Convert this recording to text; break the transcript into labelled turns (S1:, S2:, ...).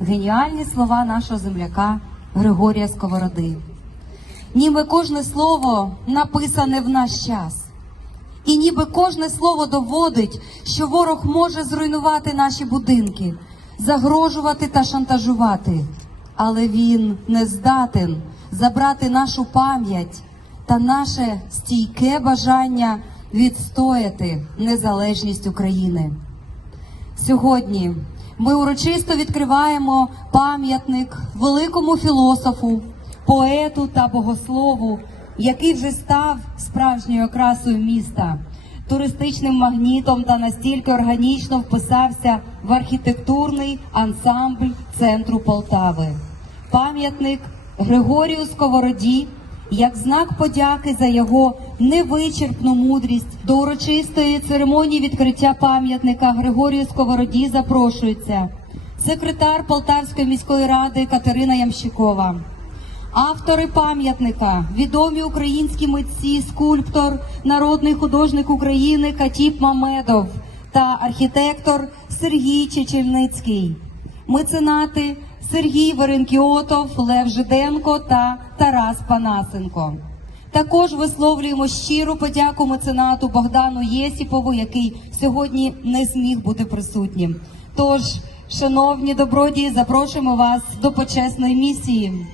S1: геніальні слова нашого земляка Григорія Сковороди. Ніби кожне слово написане в наш час. І ніби кожне слово доводить, що ворог може зруйнувати наші будинки, загрожувати та шантажувати. Але він не здатен забрати нашу пам'ять та наше стійке бажання відстояти незалежність України. Сьогодні ми урочисто відкриваємо пам'ятник великому філософу, поету та богослову, який вже став справжньою окрасою міста, туристичним магнітом та настільки органічно вписався в архітектурний ансамбль центру Полтави. Пам'ятник Григорію Сковороді як знак подяки за його невичерпну мудрість до урочистої церемонії відкриття пам'ятника Григорію Сковороді запрошується секретар Полтавської міської ради Катерина Ямщикова. Автори пам'ятника, відомі українські митці, скульптор, народний художник України Катіп Мамедов та архітектор Сергій Чечельницький, меценати Сергій Веренкіотов, Лев Жиденко та Тарас Панасенко. Також висловлюємо щиру подяку меценату Богдану Єсіпову, який сьогодні не зміг бути присутнім. Тож, шановні добродії, запрошуємо вас до почесної місії.